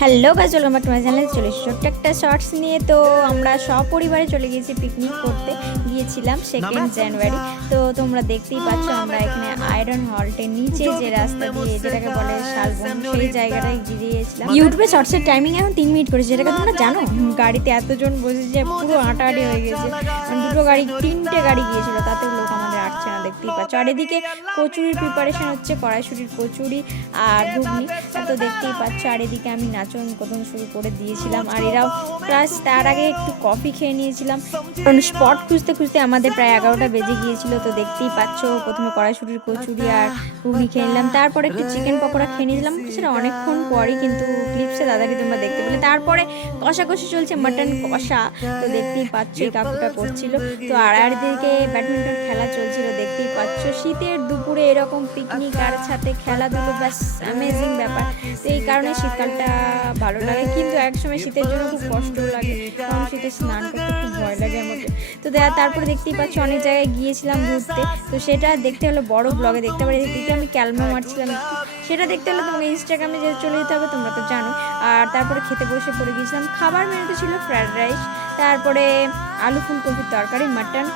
Hello guys, welcome back to my channel. চলে এসেছি ছোট্ট একটা শর্টস নিয়ে। তো আমরা সপরিবারে চলে গিয়েছি, পিকনিক করতে গিয়েছিলাম 2 জানুয়ারি। তো তোমরা দেখতেই পাচ্ছ আমরা এখানে আয়রন হল্টের নিচে যে রাস্তা দিয়ে, যেটাকে বলে শালবন, সেই জায়গাটায় গিয়েছিলাম। ইউটিউবে শর্টসের টাইমিং এখন 3 মিনিট করেছে, যেটাকে তোমরা জানো। গাড়িতে এতজন বসেছে, পুরো আটাআটি হয়ে গেছে। দুটো গাড়ি, 3টে গাড়ি গিয়েছিল, তাতেও লোক আমাদের আটছে না, দেখতেই পাচ্ছ। আর এদিকে কচুরির প্রিপারেশন হচ্ছে, কড়াইশুটির কচুরি আর ঘুগনি, তো দেখতেই পাচ্ছ। আর এদিকে আমি নাচন কদম শুরু করে দিয়েছিলাম, আর এরাও প্লাস তার আগে একটু কফি খেয়ে নিয়েছিলাম, কারণ স্পট খুঁজতে খুঁজতে আমাদের প্রায় 11টা বেজে গিয়েছিল। তো দেখতেই পাচ্ছ, প্রথমে কড়াইশুটির কচুরি আর ঘুগনি খেয়ে নিলাম, তারপরে একটু চিকেন পকোড়া খেয়ে নিয়েছিলাম, সেটা অনেকক্ষণ পরই, কিন্তু ক্লিপসে দাদারি তোমরা দেখতে পেলে। তারপরে কষাকষি চলছে, মাটন কষা, তো দেখতেই পাচ্ছ এই কাকুটা করছিল। তো আর দিকে ব্যাডমিন্টন খেলা চলছিল, দেখতেই পাচ্ছ। শীতের দুপুরে এরকম পিকনিক আর সাথে খেলাধুলো, ব্যাস অ্যামেজিং ব্যাপার। তো এই কারণে শীতকালটা ভালো লাগে, কিন্তু একসময় শীতের জন্য খুব কষ্টও লাগে, কারণ শীতে স্নান করতে খুব ভয় লাগে আমাকে। তো তারপরে দেখতেই পাচ্ছ অনেক জায়গায় গিয়েছিলাম ঘুরতে, তো সেটা দেখতে হলে বড় ব্লগে দেখতে পারি। এদিকে আমি ক্যালমা মারছিলাম, সেটা দেখতে হলে তোমাকে ইনস্টাগ্রামে যে চলে যেতে হবে, তোমরা তো জানো। আর তারপরে খেতে বসে পড়ে গিয়েছিলাম। খাবার মেনুতে ছিল ফ্রায়েড রাইস, তারপরে আলু ফুলকপির তরকারি, মাটন,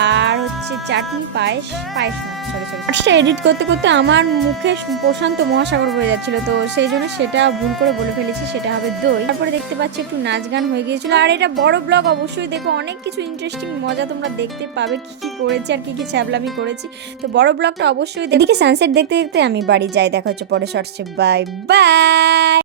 আর হচ্ছে চাটনি, পায়েস না, সরি শর্টসটা এডিট করতে করতে আমার মুখে প্রশান্ত মহাসাগর বয়ে যাচ্ছিল, তো সেই জন্য সেটা ভুল করে বলে ফেলেছি, সেটা হবে দই। তারপরে দেখতে পাচ্ছি একটু নাচ গান হয়ে গিয়েছিল। আর এটা বড় ব্লগ, অবশ্যই দেখো, অনেক কিছু ইন্টারেস্টিং মজা তোমরা দেখতে পাবে, কি কি করেছি আর কি কি ছ্যাবলামি করেছি। তো বড় ব্লগটা অবশ্যই। এদিকে সানসেট দেখতে দেখতে আমি বাড়ি যাই, দেখা হচ্ছে পরে শর্টসে। Bye bye.